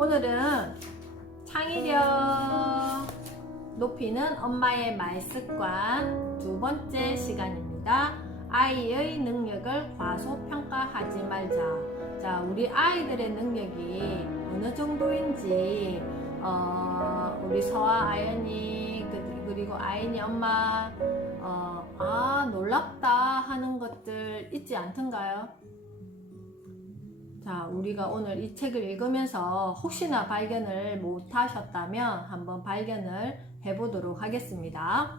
오늘은 창의력 높이는 엄마의 말습관 두 번째 시간입니다. 아이의 능력을 과소평가하지 말자. 자, 우리 아이들의 능력이 어느 정도인지 우리 서아 아연이 그리고 아연이 엄마 놀랍다 하는 것들 있지 않던가요? 자, 우리가 오늘 이 책을 읽으면서 혹시나 발견을 못 하셨다면 한번 발견을 해보도록 하겠습니다.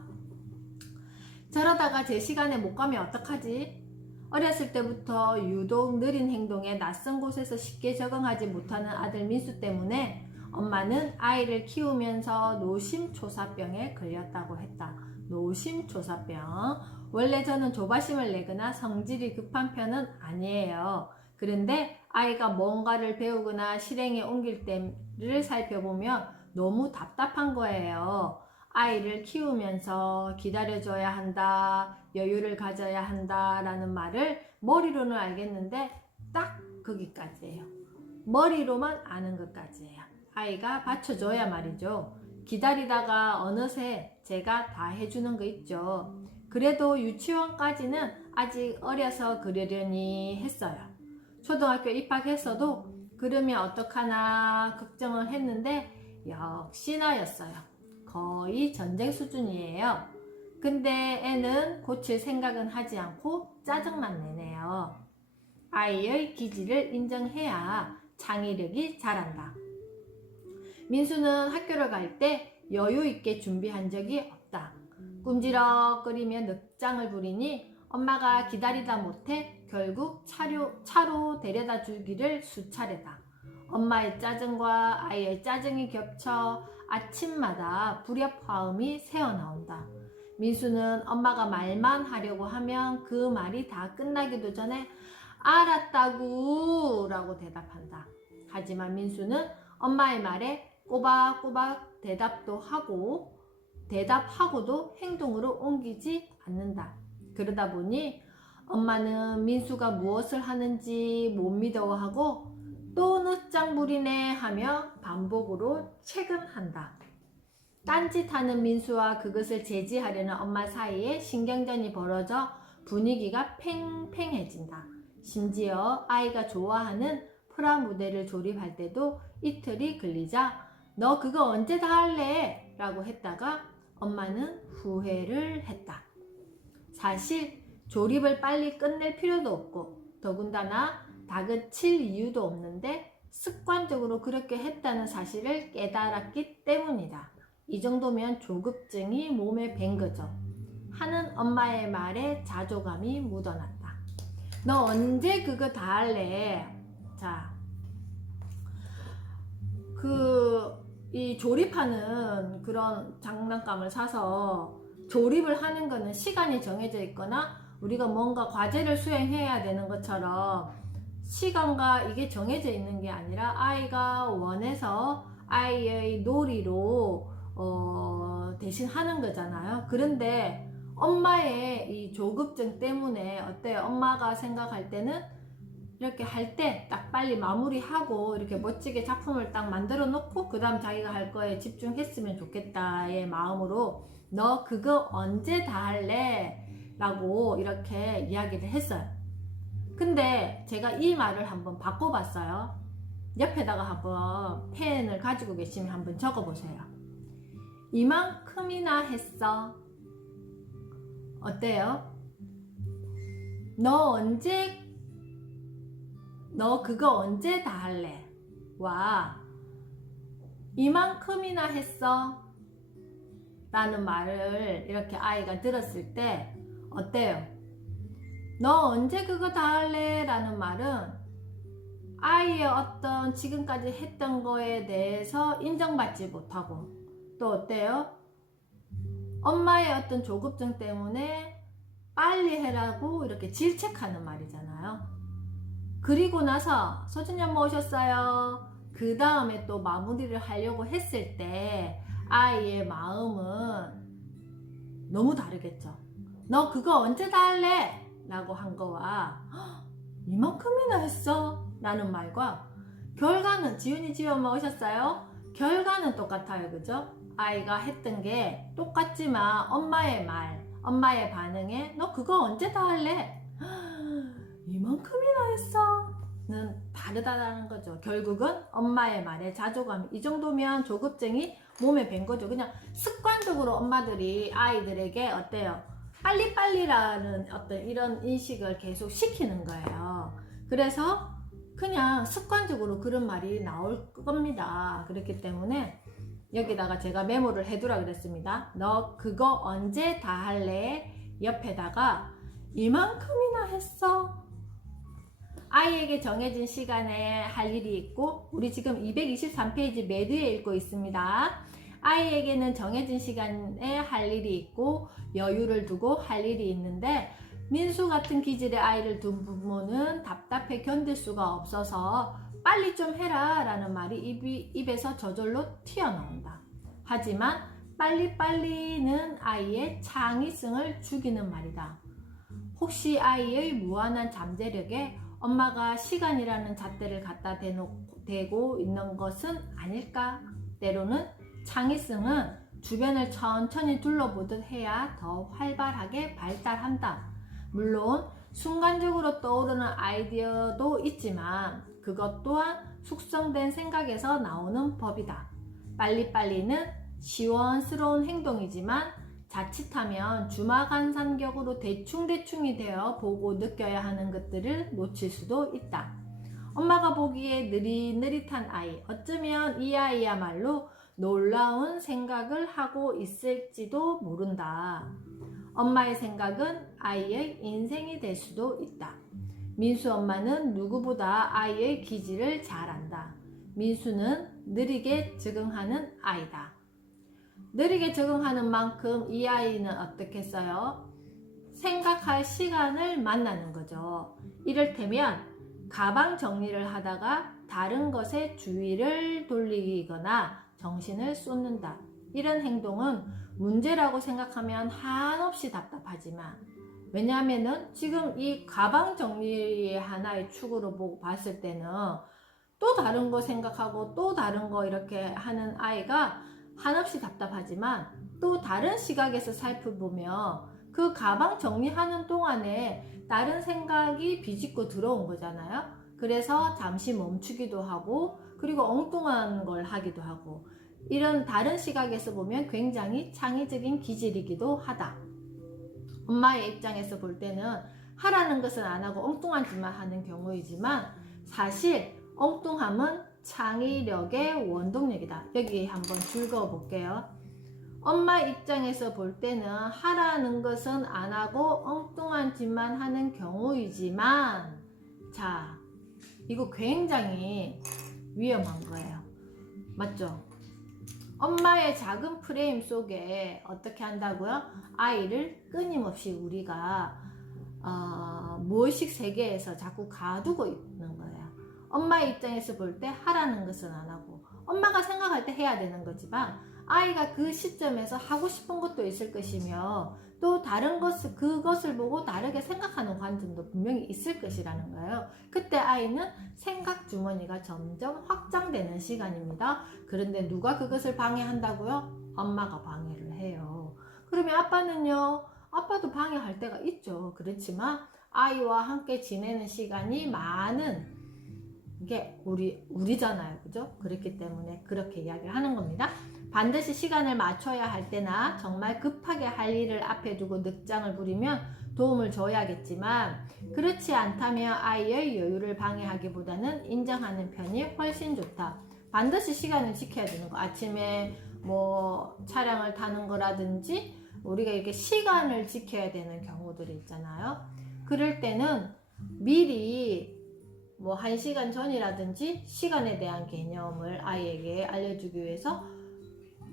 저러다가 제 시간에 못 가면 어떡하지? 어렸을 때부터 유독 느린 행동에 낯선 곳에서 쉽게 적응하지 못하는 아들 민수 때문에 엄마는 아이를 키우면서 노심초사병에 걸렸다고 했다. 노심초사병. 원래 저는 조바심을 내거나 성질이 급한 편은 아니에요. 그런데 아이가 뭔가를 배우거나 실행에 옮길 때를 살펴보면 너무 답답한 거예요. 아이를 키우면서 기다려줘야 한다, 여유를 가져야 한다 라는 말을 머리로는 알겠는데 딱 거기까지예요. 머리로만 아는 것까지예요. 아이가 받쳐줘야 말이죠. 기다리다가 어느새 제가 다 해주는 거 있죠. 그래도 유치원까지는 아직 어려서 그러려니 했어요. 초등학교 입학했어도 그러면 어떡하나 걱정을 했는데 역시나였어요. 거의 전쟁 수준이에요. 근데 애는 고칠 생각은 하지 않고 짜증만 내네요. 아이의 기질을 인정해야 창의력이 자란다. 민수는 학교를 갈 때 여유 있게 준비한 적이 없다. 꿈지럭거리며 늑장을 부리니 엄마가 기다리다 못해 결국 차로 데려다 주기를 수차례다. 엄마의 짜증과 아이의 짜증이 겹쳐 아침마다 불협화음이 새어나온다. 민수는 엄마가 말만 하려고 하면 그 말이 다 끝나기도 전에 알았다구 라고 대답한다. 하지만 민수는 엄마의 말에 꼬박꼬박 대답하고도 행동으로 옮기지 않는다. 그러다 보니 엄마는 민수가 무엇을 하는지 못 믿어하고 또 늦장 부리네 하며 반복으로 체근한다. 딴짓하는 민수와 그것을 제지하려는 엄마 사이에 신경전이 벌어져 분위기가 팽팽해진다. 심지어 아이가 좋아하는 프라무대를 조립할 때도 이틀이 걸리자 너 그거 언제 다 할래? 라고 했다가 엄마는 후회를 했다. 사실 조립을 빨리 끝낼 필요도 없고 더군다나 다그칠 이유도 없는데 습관적으로 그렇게 했다는 사실을 깨달았기 때문이다. 이 정도면 조급증이 몸에 밴 거죠. 하는 엄마의 말에 자조감이 묻어났다. 너 언제 그거 다 할래? 자, 이 조립하는 그런 장난감을 사서 조립을 하는 거는 시간이 정해져 있거나 우리가 뭔가 과제를 수행해야 되는 것처럼 시간과 이게 정해져 있는 게 아니라 아이가 원해서 아이의 놀이로 대신 하는 거잖아요. 그런데 엄마의 이 조급증 때문에 어때요? 엄마가 생각할 때는 이렇게 할 때 딱 빨리 마무리하고 이렇게 멋지게 작품을 딱 만들어 놓고 그 다음 자기가 할 거에 집중했으면 좋겠다의 마음으로 너 그거 언제 다 할래? 라고 이렇게 이야기를 했어요. 근데 제가 이 말을 한번 바꿔봤어요. 옆에다가 한번 펜을 가지고 계시면 한번 적어보세요. 이만큼이나 했어. 어때요? 너 그거 언제 다 할래? 와, 이만큼이나 했어. 라는 말을 이렇게 아이가 들었을 때 어때요? 너 언제 그거 다 할래? 라는 말은 아이의 어떤 지금까지 했던 거에 대해서 인정받지 못하고 또 어때요? 엄마의 어떤 조급증 때문에 빨리 해라고 이렇게 질책하는 말이잖아요. 그리고 나서 소진이 엄마 오셨어요. 그 다음에 또 마무리를 하려고 했을 때 아이의 마음은 너무 다르겠죠. 너 그거 언제 다 할래? 라고 한 거와 이만큼이나 했어? 라는 말과 결과는 지훈이 집 엄마 오셨어요? 결과는 똑같아요. 그죠? 아이가 했던 게 똑같지만 엄마의 말, 엄마의 반응에 너 그거 언제 다 할래? 이만큼이나 했어? 는 다르다는 거죠. 결국은 엄마의 말에 자조감, 이 정도면 조급증이 몸에 밴 거죠. 그냥 습관적으로 엄마들이 아이들에게 어때요? 빨리빨리라는 어떤 이런 인식을 계속 시키는 거예요. 그래서 그냥 습관적으로 그런 말이 나올 겁니다. 그렇기 때문에 여기다가 제가 메모를 해두라 그랬습니다. 너 그거 언제 다 할래? 옆에다가 이만큼이나 했어? 아이에게 정해진 시간에 할 일이 있고, 우리 지금 223페이지 매드에 읽고 있습니다. 아이에게는 정해진 시간에 할 일이 있고 여유를 두고 할 일이 있는데, 민수 같은 기질의 아이를 둔 부모는 답답해 견딜 수가 없어서 빨리 좀 해라 라는 말이 입에서 저절로 튀어나온다. 하지만 빨리빨리는 아이의 창의성을 죽이는 말이다. 혹시 아이의 무한한 잠재력에 엄마가 시간이라는 잣대를 갖다 대고 있는 것은 아닐까? 때로는 창의성은 주변을 천천히 둘러보듯 해야 더 활발하게 발달한다. 물론 순간적으로 떠오르는 아이디어도 있지만 그것 또한 숙성된 생각에서 나오는 법이다. 빨리빨리는 시원스러운 행동이지만 자칫하면 주마간산격으로 대충대충이 되어 보고 느껴야 하는 것들을 놓칠 수도 있다. 엄마가 보기에 느릿느릿한 아이, 어쩌면 이 아이야말로 놀라운 생각을 하고 있을지도 모른다. 엄마의 생각은 아이의 인생이 될 수도 있다. 민수 엄마는 누구보다 아이의 기질을 잘 안다. 민수는 느리게 적응하는 아이다. 느리게 적응하는 만큼 이 아이는 어떻겠어요? 생각할 시간을 만나는 거죠. 이를테면 가방 정리를 하다가 다른 것에 주의를 돌리거나 정신을 쏟는다. 이런 행동은 문제라고 생각하면 한없이 답답하지만, 왜냐하면은 지금 이 가방 정리의 하나의 축으로 보고 봤을 때는 또 다른 거 생각하고 또 다른 거 이렇게 하는 아이가 한없이 답답하지만, 또 다른 시각에서 살펴보면 그 가방 정리하는 동안에 다른 생각이 비집고 들어온 거잖아요. 그래서 잠시 멈추기도 하고, 그리고 엉뚱한 걸 하기도 하고, 이런 다른 시각에서 보면 굉장히 창의적인 기질이기도 하다. 엄마의 입장에서 볼 때는 하라는 것은 안 하고 엉뚱한 짓만 하는 경우이지만, 사실 엉뚱함은 창의력의 원동력이다. 여기 한번 줄거 볼게요. 엄마 입장에서 볼 때는 하라는 것은 안 하고 엉뚱한 짓만 하는 경우이지만, 자, 이거 굉장히 위험한 거예요. 맞죠? 엄마의 작은 프레임 속에 어떻게 한다고요? 아이를 끊임없이 우리가 무의식 세계에서 자꾸 가두고 있는 거예요. 엄마의 입장에서 볼 때 하라는 것은 안 하고, 엄마가 생각할 때 해야 되는 거지만 아이가 그 시점에서 하고 싶은 것도 있을 것이며, 또 다른 것을, 그것을 보고 다르게 생각하는 관점도 분명히 있을 것이라는 거예요. 그때 아이는 생각 주머니가 점점 확장되는 시간입니다. 그런데 누가 그것을 방해한다고요? 엄마가 방해를 해요. 그러면 아빠는요? 아빠도 방해할 때가 있죠. 그렇지만 아이와 함께 지내는 시간이 많은 게 우리잖아요. 그죠? 그렇기 때문에 그렇게 이야기를 하는 겁니다. 반드시 시간을 맞춰야 할 때나 정말 급하게 할 일을 앞에 두고 늑장을 부리면 도움을 줘야겠지만, 그렇지 않다면 아이의 여유를 방해하기보다는 인정하는 편이 훨씬 좋다. 반드시 시간을 지켜야 되는 거. 아침에 뭐 차량을 타는 거라든지 우리가 이렇게 시간을 지켜야 되는 경우들이 있잖아요. 그럴 때는 미리 뭐 1시간 전이라든지 시간에 대한 개념을 아이에게 알려주기 위해서,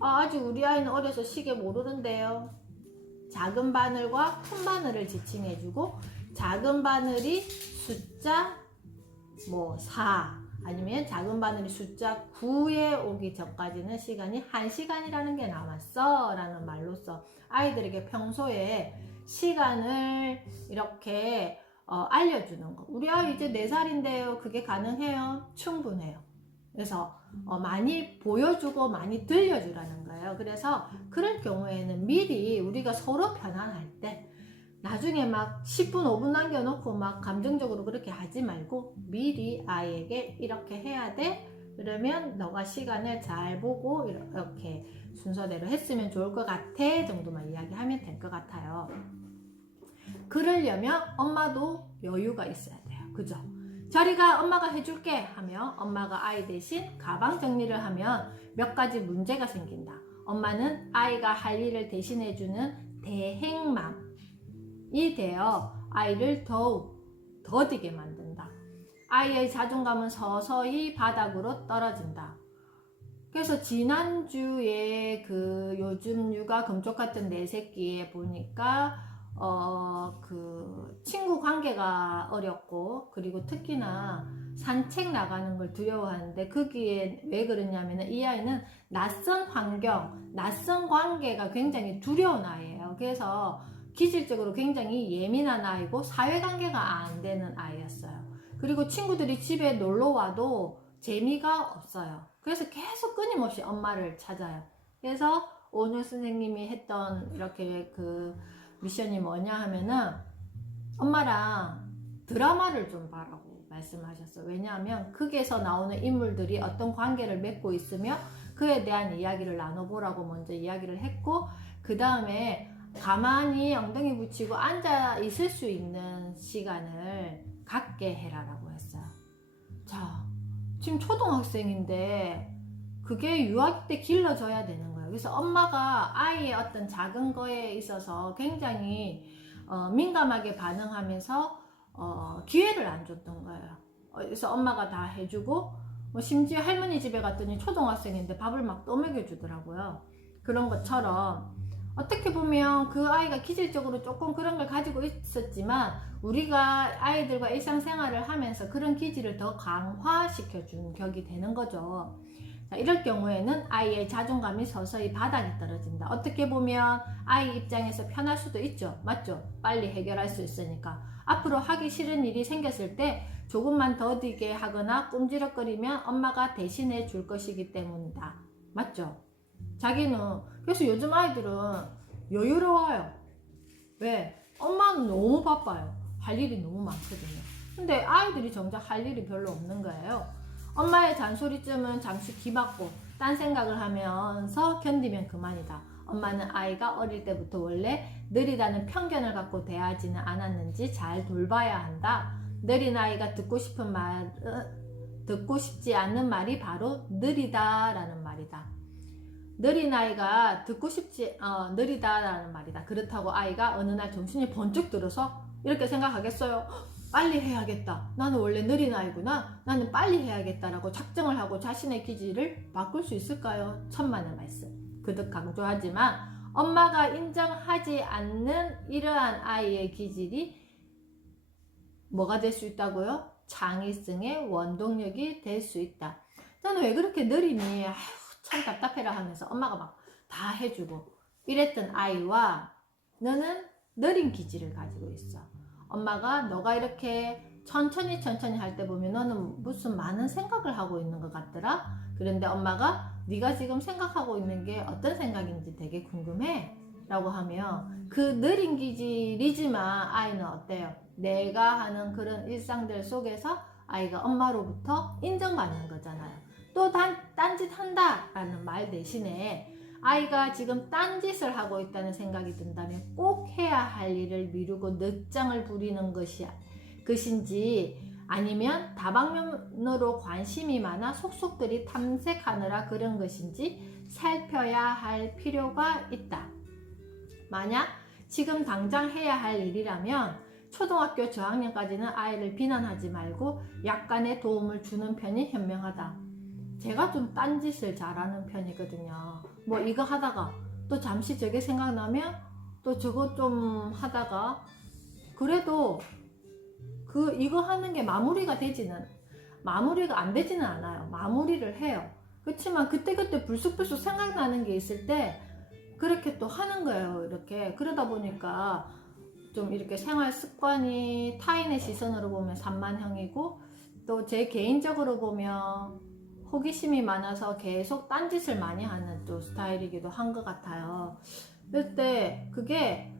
아직 우리 아이는 어려서 시계 모르는데요. 작은 바늘과 큰 바늘을 지칭해주고, 작은 바늘이 숫자 4, 아니면 작은 바늘이 숫자 9에 오기 전까지는 시간이 1시간이라는 게 남았어 라는 말로써 아이들에게 평소에 시간을 이렇게 알려주는 거. 우리 아이 이제 4살인데요. 그게 가능해요? 충분해요. 그래서 많이 보여주고 많이 들려주라는 거예요. 그래서 그럴 경우에는 미리 우리가 서로 편안할 때 나중에 막 10분, 5분 남겨놓고 막 감정적으로 그렇게 하지 말고 미리 아이에게 이렇게 해야 돼. 그러면 너가 시간을 잘 보고 이렇게 순서대로 했으면 좋을 것 같아 정도만 이야기하면 될 것 같아요. 그러려면 엄마도 여유가 있어야 돼요. 그죠? 저리가 엄마가 해줄게 하면 엄마가 아이 대신 가방 정리를 하면 몇 가지 문제가 생긴다. 엄마는 아이가 할 일을 대신해주는 대행맘이 되어 아이를 더욱 더디게 만든다. 아이의 자존감은 서서히 바닥으로 떨어진다. 그래서 지난주에 그 요즘 육아 금쪽 같은 내 새끼에 보니까 그 친구 관계가 어렵고 그리고 특히나 산책 나가는 걸 두려워하는데 거기에 왜 그러냐면은 이 아이는 낯선 환경, 낯선 관계가 굉장히 두려운 아이예요. 그래서 기질적으로 굉장히 예민한 아이고 사회관계가 안 되는 아이였어요. 그리고 친구들이 집에 놀러 와도 재미가 없어요. 그래서 계속 끊임없이 엄마를 찾아요. 그래서 오늘 선생님이 했던 이렇게 그 미션이 뭐냐 하면은 엄마랑 드라마를 좀 봐라고 말씀하셨어요. 왜냐하면 거기에서 나오는 인물들이 어떤 관계를 맺고 있으며 그에 대한 이야기를 나눠보라고 먼저 이야기를 했고 그 다음에 가만히 엉덩이 붙이고 앉아 있을 수 있는 시간을 갖게 해라라고 했어요. 자, 지금 초등학생인데 그게 유아기 때 길러져야 되는 거예요. 그래서 엄마가 아이의 어떤 작은 거에 있어서 굉장히 민감하게 반응하면서 기회를 안 줬던 거예요. 그래서 엄마가 다 해주고 심지어 할머니 집에 갔더니 초등학생인데 밥을 막 떠먹여 주더라고요. 그런 것처럼 어떻게 보면 그 아이가 기질적으로 조금 그런 걸 가지고 있었지만 우리가 아이들과 일상생활을 하면서 그런 기질을 더 강화시켜준 격이 되는 거죠. 자, 이럴 경우에는 아이의 자존감이 서서히 바닥에 떨어진다. 어떻게 보면 아이 입장에서 편할 수도 있죠. 맞죠? 빨리 해결할 수 있으니까. 앞으로 하기 싫은 일이 생겼을 때 조금만 더디게 하거나 꼼지락거리면 엄마가 대신해 줄 것이기 때문이다. 맞죠? 자기는 그래서 요즘 아이들은 여유로워요. 왜? 엄마는 너무 바빠요. 할 일이 너무 많거든요. 근데 아이들이 정작 할 일이 별로 없는 거예요. 엄마의 잔소리쯤은 잠시 귀막고 딴 생각을 하면서 견디면 그만이다. 엄마는 아이가 어릴 때부터 원래 느리다는 편견을 갖고 대하지는 않았는지 잘 돌봐야 한다. 느린 아이가 듣고 싶지 않는 말이 바로 느리다라는 말이다. 느린 아이가 느리다라는 말이다. 그렇다고 아이가 어느 날 정신이 번쩍 들어서 이렇게 생각하겠어요? 빨리 해야겠다. 나는 원래 느린 아이구나. 나는 빨리 해야겠다라고 작정을 하고 자신의 기질을 바꿀 수 있을까요? 천만의 말씀. 그득 강조하지만 엄마가 인정하지 않는 이러한 아이의 기질이 뭐가 될 수 있다고요? 창의성의 원동력이 될 수 있다. 나는 왜 그렇게 느리니? 아휴, 참 답답해라 하면서 엄마가 막 다 해주고 이랬던 아이와 너는 느린 기질을 가지고 있어. 엄마가 너가 이렇게 천천히 할 때 보면 너는 무슨 많은 생각을 하고 있는 것 같더라. 그런데 엄마가 네가 지금 생각하고 있는 게 어떤 생각인지 되게 궁금해 라고 하면 그 느린 기질이지만 아이는 어때요? 내가 하는 그런 일상들 속에서 아이가 엄마로부터 인정받는 거잖아요. 또 딴짓 한다 라는 말 대신에 아이가 지금 딴짓을 하고 있다는 생각이 든다면 꼭 해야 할 일을 미루고 늦장을 부리는 것인지 아니면 다방면으로 관심이 많아 속속들이 탐색하느라 그런 것인지 살펴야 할 필요가 있다. 만약 지금 당장 해야 할 일이라면 초등학교 저학년까지는 아이를 비난하지 말고 약간의 도움을 주는 편이 현명하다. 제가 좀 딴짓을 잘하는 편이거든요. 뭐 이거 하다가 또 잠시 저게 생각나면 또 저거 좀 하다가 그래도 이거 하는 게 마무리가 안 되지는 않아요. 마무리를 해요. 그렇지만 그때그때 불쑥불쑥 생각나는 게 있을 때 그렇게 또 하는 거예요. 이렇게 그러다 보니까 좀 이렇게 생활 습관이 타인의 시선으로 보면 산만형이고 또 제 개인적으로 보면 호기심이 많아서 계속 딴짓을 많이 하는 또 스타일이기도 한 것 같아요. 그때 그게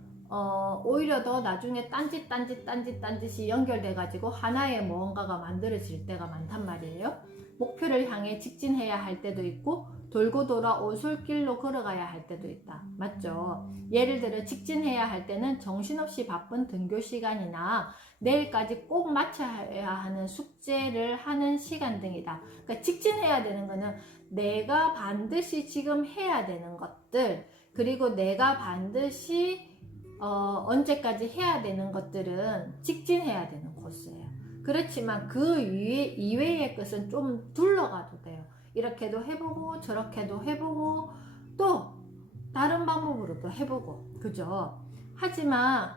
오히려 더 나중에 딴짓이 연결돼 가지고 하나의 무언가가 만들어질 때가 많단 말이에요. 목표를 향해 직진해야 할 때도 있고 돌고 돌아 오솔길로 걸어가야 할 때도 있다. 맞죠? 예를 들어 직진해야 할 때는 정신없이 바쁜 등교 시간이나 내일까지 꼭 마쳐야 하는 숙제를 하는 시간 등이다. 그러니까 직진해야 되는 거는 내가 반드시 지금 해야 되는 것들, 그리고 내가 반드시 언제까지 해야 되는 것들은 직진해야 되는 코스예요. 그렇지만 그 이외의 것은 좀 둘러가도 돼요. 이렇게도 해보고 저렇게도 해보고 또 다른 방법으로도 해보고, 그죠? 하지만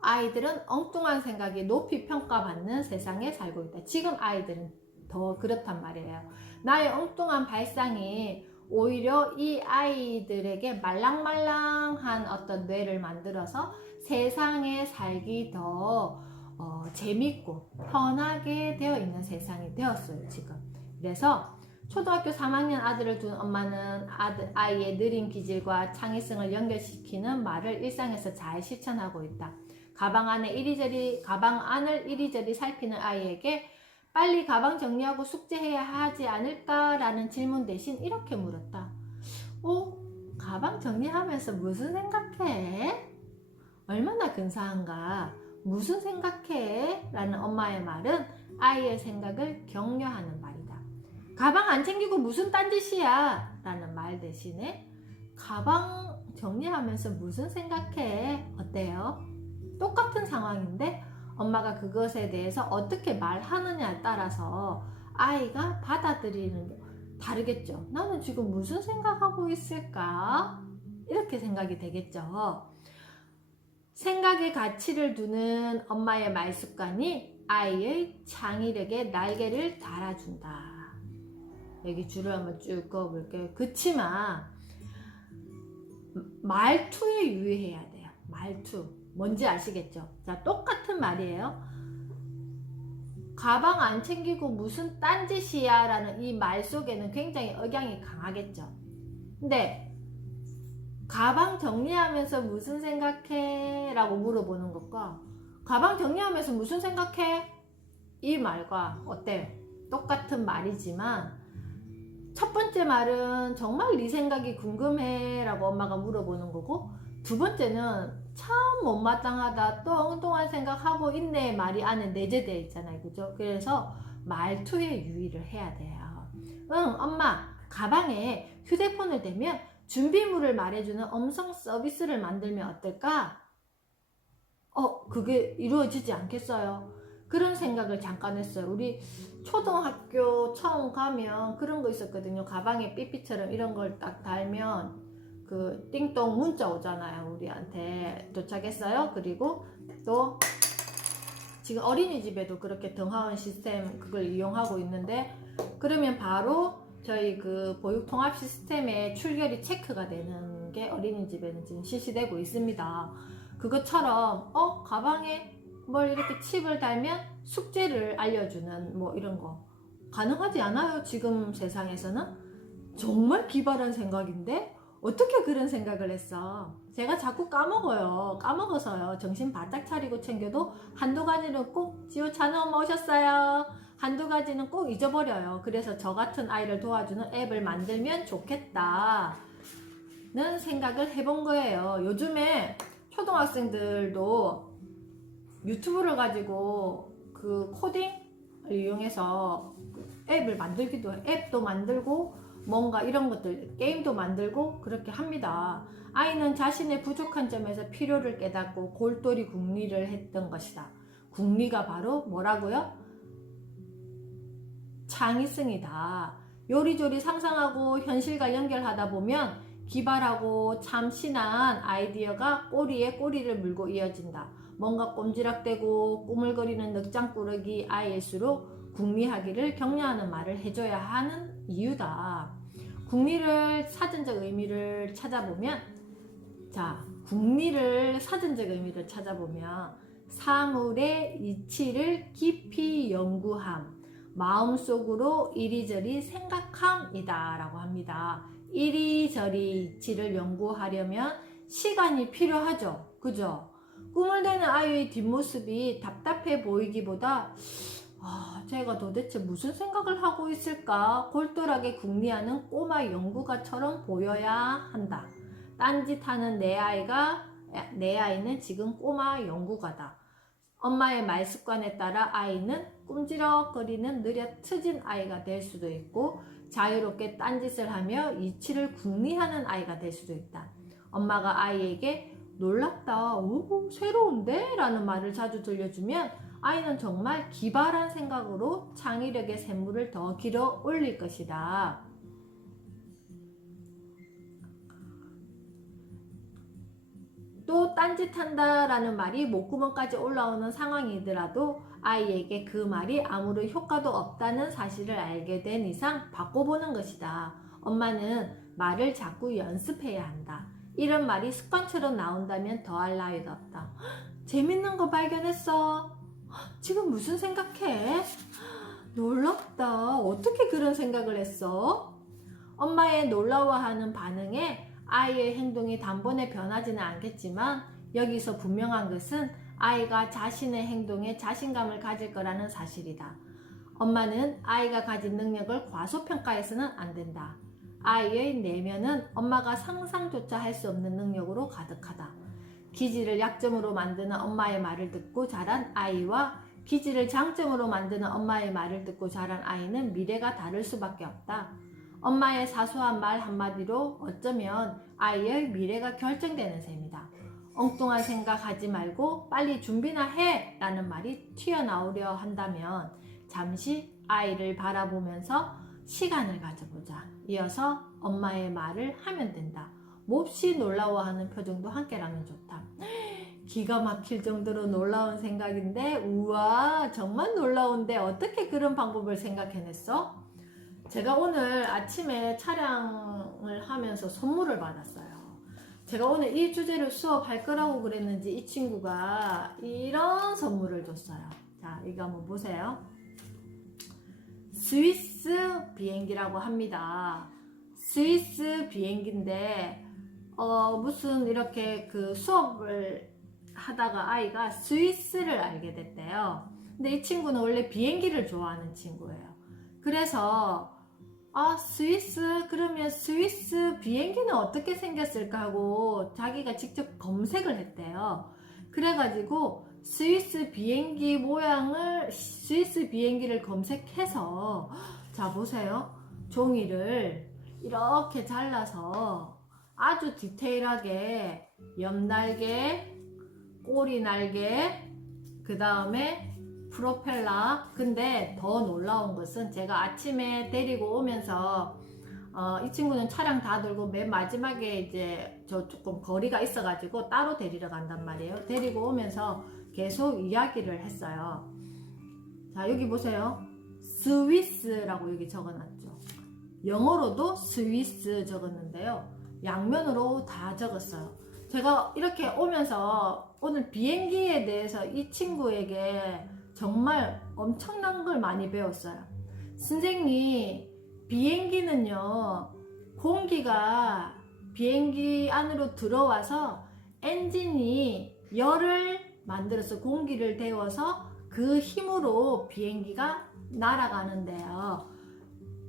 아이들은 엉뚱한 생각이 높이 평가받는 세상에 살고 있다. 지금 아이들은 더 그렇단 말이에요. 나의 엉뚱한 발상이 오히려 이 아이들에게 말랑말랑한 어떤 뇌를 만들어서 세상에 살기 더 재밌고 편하게 되어 있는 세상이 되었어요, 지금. 그래서 초등학교 3학년 아들을 둔 엄마는 아이의 느린 기질과 창의성을 연결시키는 말을 일상에서 잘 실천하고 있다. 가방 안을 이리저리 살피는 아이에게 빨리 가방 정리하고 숙제해야 하지 않을까라는 질문 대신 이렇게 물었다. 가방 정리하면서 무슨 생각해? 얼마나 근사한가? 무슨 생각해? 라는 엄마의 말은 아이의 생각을 격려하는 말이다. 가방 안 챙기고 무슨 딴짓이야? 라는 말 대신에 가방 정리하면서 무슨 생각해? 어때요? 똑같은 상황인데 엄마가 그것에 대해서 어떻게 말하느냐에 따라서 아이가 받아들이는 게 다르겠죠. 나는 지금 무슨 생각하고 있을까? 이렇게 생각이 되겠죠. 생각의 가치를 두는 엄마의 말 습관이 아이의 창의력에 날개를 달아준다. 여기 줄을 한번 쭉 그어볼게요. 그치만 말투에 유의해야 돼요. 말투. 뭔지 아시겠죠? 자, 똑같은 말이에요. 가방 안 챙기고 무슨 딴짓이야 라는 이 말 속에는 굉장히 억양이 강하겠죠. 근데 가방 정리하면서 무슨 생각해? 라고 물어보는 것과 가방 정리하면서 무슨 생각해? 이 말과 어때요? 똑같은 말이지만 첫 번째 말은 정말 네 생각이 궁금해 라고 엄마가 물어보는 거고, 두 번째는 참 못마땅하다, 또 엉뚱한 생각하고 있네 말이 안에 내재되어 있잖아요. 그죠? 그래서 말투에 유의를 해야 돼요. 엄마 가방에 휴대폰을 대면 준비물을 말해주는 음성 서비스를 만들면 어떨까? 그게 이루어지지 않겠어요? 그런 생각을 잠깐 했어요. 우리 초등학교 처음 가면 그런 거 있었거든요. 가방에 삐삐처럼 이런 걸 딱 달면 그 띵동 문자 오잖아요. 우리한테 도착했어요. 그리고 또 지금 어린이집에도 그렇게 등하원 시스템 그걸 이용하고 있는데, 그러면 바로 저희 그 보육 통합 시스템에 출결이 체크가 되는 게 어린이집에는 지금 실시되고 있습니다. 그것처럼 가방에 뭘 이렇게 칩을 달면 숙제를 알려주는 뭐 이런 거 가능하지 않아요? 지금 세상에서는? 정말 기발한 생각인데 어떻게 그런 생각을 했어? 제가 자꾸 까먹어서요. 정신 바짝 차리고 챙겨도 한두 가지는 꼭 지호찬 엄마 오셨어요. 한두 가지는 꼭 잊어버려요. 그래서 저 같은 아이를 도와주는 앱을 만들면 좋겠다는 생각을 해본 거예요. 요즘에 초등학생들도 유튜브를 가지고 그 코딩을 이용해서 앱을 만들기도 해요. 앱도 만들고 뭔가 이런 것들 게임도 만들고 그렇게 합니다. 아이는 자신의 부족한 점에서 필요를 깨닫고 골똘히 궁리를 했던 것이다. 궁리가 바로 뭐라고요? 창의성이다. 요리조리 상상하고 현실과 연결하다 보면 기발하고 참신한 아이디어가 꼬리에 꼬리를 물고 이어진다. 뭔가 꼼지락대고 꾸물거리는 늑장꾸러기 아이일수록 궁리하기를 격려하는 말을 해줘야 하는 이유다. 궁리를 사전적 의미를 찾아보면, 궁리를 사전적 의미를 찾아보면 사물의 이치를 깊이 연구함, 마음속으로 이리저리 생각함이다 라고 합니다. 이리저리 이치를 연구하려면 시간이 필요하죠. 그죠? 꿈을 대는 아이의 뒷모습이 답답해 보이기보다 제가 도대체 무슨 생각을 하고 있을까 골똘하게 궁리하는 꼬마 연구가처럼 보여야 한다. 딴짓하는 내 아이는 지금 꼬마 연구가다. 엄마의 말 습관에 따라 아이는 꿈지럭거리는 느려 트진 아이가 될 수도 있고 자유롭게 딴짓을 하며 이치를 궁리하는 아이가 될 수도 있다. 엄마가 아이에게 놀랍다, 오, 새로운데? 라는 말을 자주 들려주면 아이는 정말 기발한 생각으로 창의력의 샘물을 더 길어 올릴 것이다. 또 딴짓한다 라는 말이 목구멍까지 올라오는 상황이더라도 아이에게 그 말이 아무런 효과도 없다는 사실을 알게 된 이상 바꿔보는 것이다. 엄마는 말을 자꾸 연습해야 한다. 이런 말이 습관처럼 나온다면 더할 나위도 없다. 재밌는 거 발견했어. 지금 무슨 생각해? 놀랍다. 어떻게 그런 생각을 했어? 엄마의 놀라워하는 반응에 아이의 행동이 단번에 변하지는 않겠지만 여기서 분명한 것은 아이가 자신의 행동에 자신감을 가질 거라는 사실이다. 엄마는 아이가 가진 능력을 과소평가해서는 안 된다. 아이의 내면은 엄마가 상상조차 할 수 없는 능력으로 가득하다. 기질을 약점으로 만드는 엄마의 말을 듣고 자란 아이와 기질을 장점으로 만드는 엄마의 말을 듣고 자란 아이는 미래가 다를 수밖에 없다. 엄마의 사소한 말 한마디로 어쩌면 아이의 미래가 결정되는 셈이다. 엉뚱한 생각하지 말고 빨리 준비나 해! 라는 말이 튀어나오려 한다면 잠시 아이를 바라보면서 시간을 가져보자. 이어서 엄마의 말을 하면 된다. 몹시 놀라워하는 표정도 함께라면 좋다. 기가 막힐 정도로 놀라운 생각인데 우와 정말 놀라운데 어떻게 그런 방법을 생각해냈어? 제가 오늘 아침에 촬영을 하면서 선물을 받았어요. 제가 오늘 이 주제로 수업할 거라고 그랬는지 이 친구가 이런 선물을 줬어요. 자, 이거 한번 보세요. 스위스 비행기라고 합니다. 스위스 비행기인데 무슨 이렇게 그 수업을 하다가 아이가 스위스를 알게 됐대요. 근데 이 친구는 원래 비행기를 좋아하는 친구예요. 그래서 스위스 그러면 스위스 비행기는 어떻게 생겼을까 하고 자기가 직접 검색을 했대요. 그래가지고 스위스 비행기 모양을 스위스 비행기를 검색해서 자 보세요. 종이를 이렇게 잘라서 아주 디테일하게 옆날개, 꼬리 날개, 그 다음에 프로펠러. 근데 더 놀라운 것은 제가 아침에 데리고 오면서 이 친구는 차량 다 돌고 맨 마지막에 이제 저 조금 거리가 있어가지고 따로 데리러 간단 말이에요. 데리고 오면서 계속 이야기를 했어요. 자 여기 보세요. 스위스라고 여기 적어놨죠. 영어로도 스위스 적었는데요. 양면으로 다 적었어요. 제가 이렇게 오면서 오늘 비행기에 대해서 이 친구에게 정말 엄청난 걸 많이 배웠어요. 선생님, 비행기는요, 공기가 비행기 안으로 들어와서 엔진이 열을 만들어서 공기를 데워서 그 힘으로 비행기가 날아가는데요.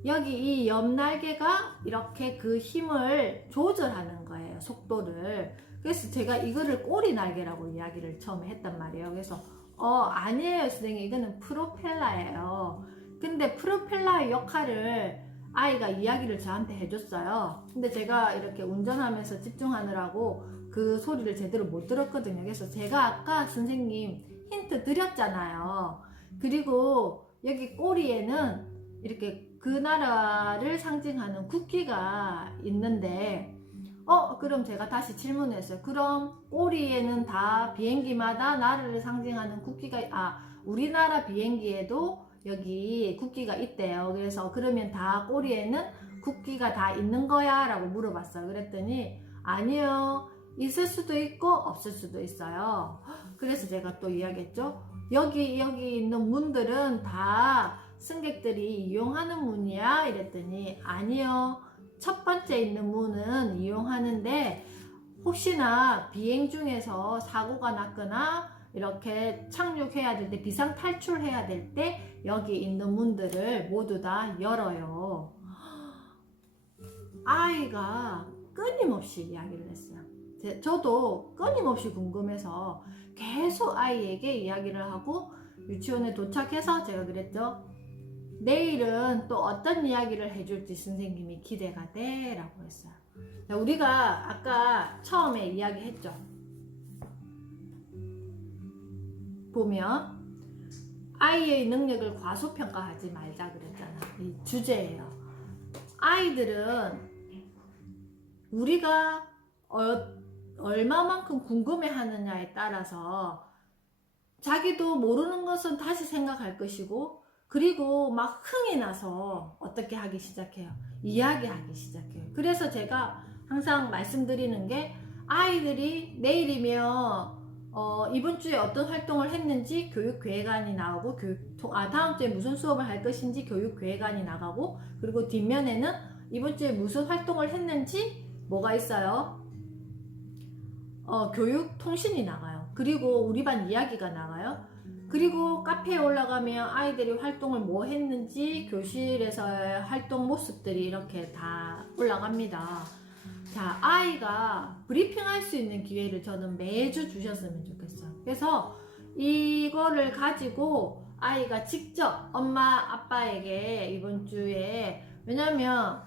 여기 이 옆날개가 이렇게 그 힘을 조절하는 거예요. 속도를. 그래서 제가 이거를 꼬리 날개라고 이야기를 처음에 했단 말이에요. 그래서 아니에요 선생님, 이거는 프로펠러예요. 근데 프로펠러의 역할을 아이가 이야기를 저한테 해줬어요. 근데 제가 이렇게 운전하면서 집중하느라고 그 소리를 제대로 못 들었거든요. 그래서 제가 아까 선생님 힌트 드렸잖아요. 그리고 여기 꼬리에는 이렇게 그 나라를 상징하는 국기가 있는데 그럼 제가 다시 질문했어요. 그럼 꼬리에는 다 비행기마다 나라를 상징하는 국기가 우리나라 비행기에도 여기 국기가 있대요. 그래서 그러면 다 꼬리에는 국기가 다 있는 거야? 라고 물어봤어요. 그랬더니 아니요. 있을 수도 있고 없을 수도 있어요. 그래서 제가 또 이야기했죠. 여기 있는 문들은 다 승객들이 이용하는 문이야? 이랬더니 아니요. 첫 번째 있는 문은 이용하는데 혹시나 비행 중에서 사고가 났거나 이렇게 착륙해야 될 때, 비상 탈출해야 될 때 여기 있는 문들을 모두 다 열어요. 아이가 끊임없이 이야기를 했어요. 저도 끊임없이 궁금해서 계속 아이에게 이야기를 하고 유치원에 도착해서 제가 그랬죠. 내일은 또 어떤 이야기를 해줄지 선생님이 기대가 돼 라고 했어요. 우리가 아까 처음에 이야기했죠. 보면 아이의 능력을 과소평가하지 말자 그랬잖아. 이 주제예요. 아이들은 우리가 얼마만큼 궁금해 하느냐에 따라서 자기도 모르는 것은 다시 생각할 것이고, 그리고 막 흥이 나서 어떻게 하기 시작해요. 이야기하기 시작해요. 그래서 제가 항상 말씀드리는 게, 아이들이 내일이면 이번 주에 어떤 활동을 했는지 교육계획안이 나오고, 다음 주에 무슨 수업을 할 것인지 교육계획안이 나가고, 그리고 뒷면에는 이번 주에 무슨 활동을 했는지 뭐가 있어요? 교육통신이 나가요. 그리고 우리 반 이야기가 나가요. 그리고 카페에 올라가면 아이들이 활동을 뭐 했는지, 교실에서의 활동 모습들이 이렇게 다 올라갑니다. 자, 아이가 브리핑할 수 있는 기회를 저는 매주 주셨으면 좋겠어요. 그래서 이거를 가지고 아이가 직접 엄마 아빠에게 이번 주에, 왜냐면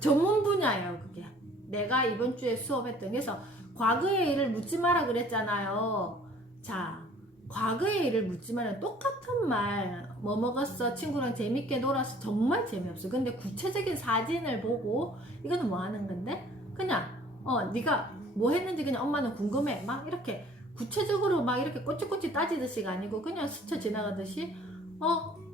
전문 분야예요. 그게 내가 이번 주에 수업했던. 그래서 과거의 일을 묻지 마라 그랬잖아요. 자, 과거의 일을 묻지 마라. 똑같은 말, 뭐 먹었어, 친구랑 재밌게 놀았어, 정말 재미없어. 근데 구체적인 사진을 보고 이거는 뭐 하는 건데, 그냥 네가 뭐 했는지 그냥 엄마는 궁금해, 막 이렇게 구체적으로 막 이렇게 꼬치꼬치 따지듯이가 아니고 그냥 스쳐 지나가듯이,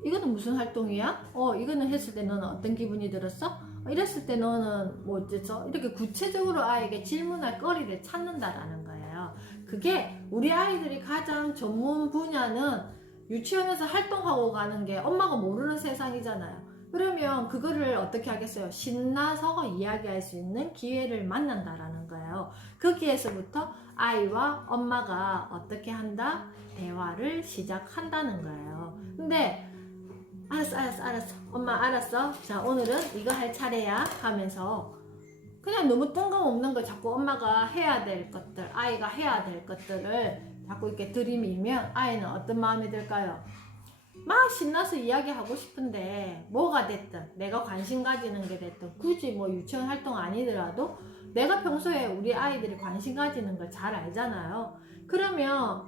이거는 무슨 활동이야? 이거는 했을 때 너는 어떤 기분이 들었어? 이랬을 때 너는 뭐 어쨌어? 이렇게 구체적으로 아이에게 질문할 거리를 찾는다라는 거예요. 그게 우리 아이들이 가장 전문 분야는 유치원에서 활동하고 가는 게 엄마가 모르는 세상이잖아요. 그러면 그거를 어떻게 하겠어요? 신나서 이야기할 수 있는 기회를 만난다라는 거예요. 거기에서부터 아이와 엄마가 어떻게 한다? 대화를 시작한다는 거예요. 근데 알았어. 엄마 알았어. 자, 오늘은 이거 할 차례야 하면서 그냥 너무 뜬금없는 걸 자꾸 엄마가 해야 될 것들, 아이가 해야 될 것들을 자꾸 이렇게 들이밀면 아이는 어떤 마음이 들까요? 막 신나서 이야기하고 싶은데, 뭐가 됐든 내가 관심 가지는 게 됐든, 굳이 뭐 유치원 활동 아니더라도 내가 평소에 우리 아이들이 관심 가지는 걸 잘 알잖아요. 그러면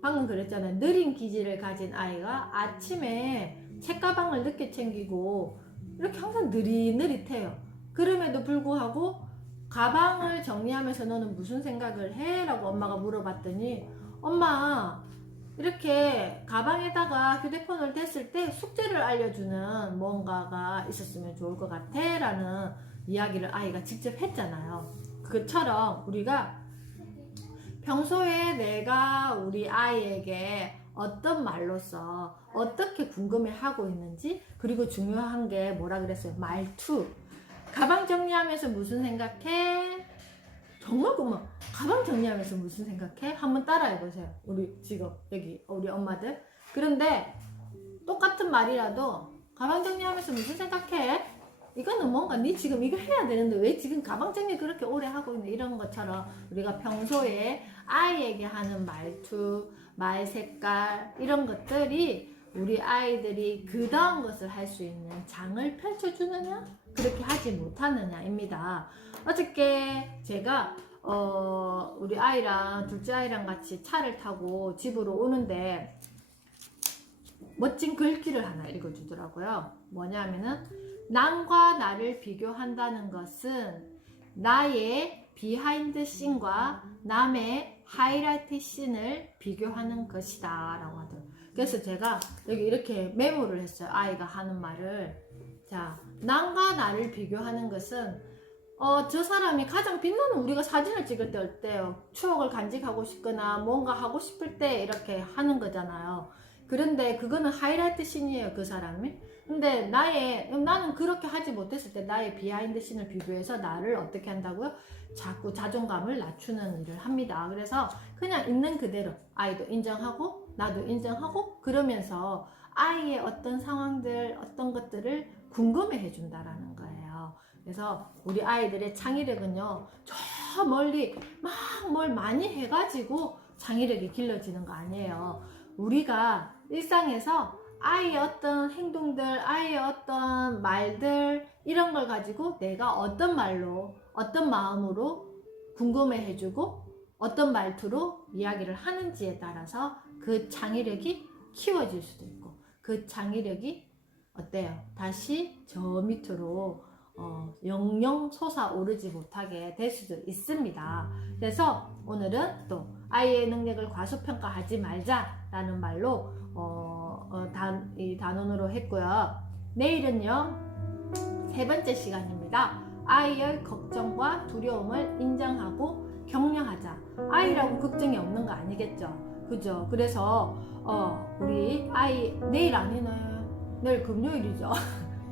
방금 그랬잖아요. 느린 기질을 가진 아이가 아침에 책가방을 늦게 챙기고 이렇게 항상 느릿느릿해요. 그럼에도 불구하고 가방을 정리하면서 너는 무슨 생각을 해? 라고 엄마가 물어봤더니, 엄마 이렇게 가방에다가 휴대폰을 댔을 때 숙제를 알려주는 뭔가가 있었으면 좋을 것 같아 라는 이야기를 아이가 직접 했잖아요. 그처럼 우리가 평소에 내가 우리 아이에게 어떤 말로써 어떻게 궁금해하고 있는지, 그리고 중요한 게 뭐라 그랬어요? 말투. 가방 정리하면서 무슨 생각해? 정말 고마워. 가방 정리하면서 무슨 생각해? 한번 따라해보세요. 우리 지금 여기 우리 엄마들. 그런데 똑같은 말이라도 가방 정리하면서 무슨 생각해? 이거는 뭔가 니 지금 이거 해야 되는데 왜 지금 가방 정리 그렇게 오래 하고 있는, 이런 것처럼 우리가 평소에 아이에게 하는 말투, 말 색깔, 이런 것들이 우리 아이들이 그 다음 것을 할 수 있는 장을 펼쳐주느냐, 그렇게 하지 못하느냐입니다. 어저께 제가 우리 아이랑 둘째 아이랑 같이 차를 타고 집으로 오는데 멋진 글귀를 하나 읽어주더라고요. 뭐냐면은, 남과 나를 비교한다는 것은 나의 비하인드 씬과 남의 하이라이트 씬을 비교하는 것이다 라고 하더라고요. 그래서 제가 여기 이렇게 메모를 했어요. 아이가 하는 말을. 자, 남과 나를 비교하는 것은 저 사람이 가장 빛나는, 우리가 사진을 찍을 때 어때요? 추억을 간직하고 싶거나 뭔가 하고 싶을 때 이렇게 하는 거잖아요. 그런데 그거는 하이라이트 씬이에요, 그 사람이. 근데 나는 그렇게 하지 못했을 때 나의 비하인드 씬을 비교해서 나를 어떻게 한다고요? 자꾸 자존감을 낮추는 일을 합니다. 그래서 그냥 있는 그대로 아이도 인정하고 나도 인정하고 그러면서 아이의 어떤 상황들, 어떤 것들을 궁금해 해준다라는 거예요. 그래서 우리 아이들의 창의력은요, 저 멀리 막 뭘 많이 해가지고 창의력이 길러지는 거 아니에요. 우리가 일상에서 아이의 어떤 행동들, 아이의 어떤 말들, 이런 걸 가지고 내가 어떤 말로, 어떤 마음으로 궁금해 해주고, 어떤 말투로 이야기를 하는지에 따라서 그 창의력이 키워질 수도 있고, 그 창의력이 어때요? 다시 저 밑으로 영영 솟아오르지 못하게 될 수도 있습니다. 그래서 오늘은 또 아이의 능력을 과소평가하지 말자라는 말로 이 단원으로 했고요. 내일은요, 세 번째 시간입니다. 아이의 걱정과 두려움을 인정하고 격려하자. 아이라고 걱정이 없는 거 아니겠죠? 그죠? 그래서 우리 아이 내일 아니네요. 내일 금요일이죠.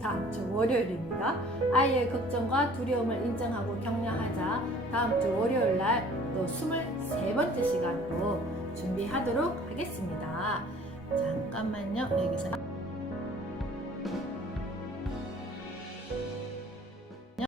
다음 주 월요일입니다. 아이의 걱정과 두려움을 인정하고 격려하자. 다음 주 월요일 날 또 23번째 시간으로 준비하도록 하겠습니다. 잠깐만요. 여기서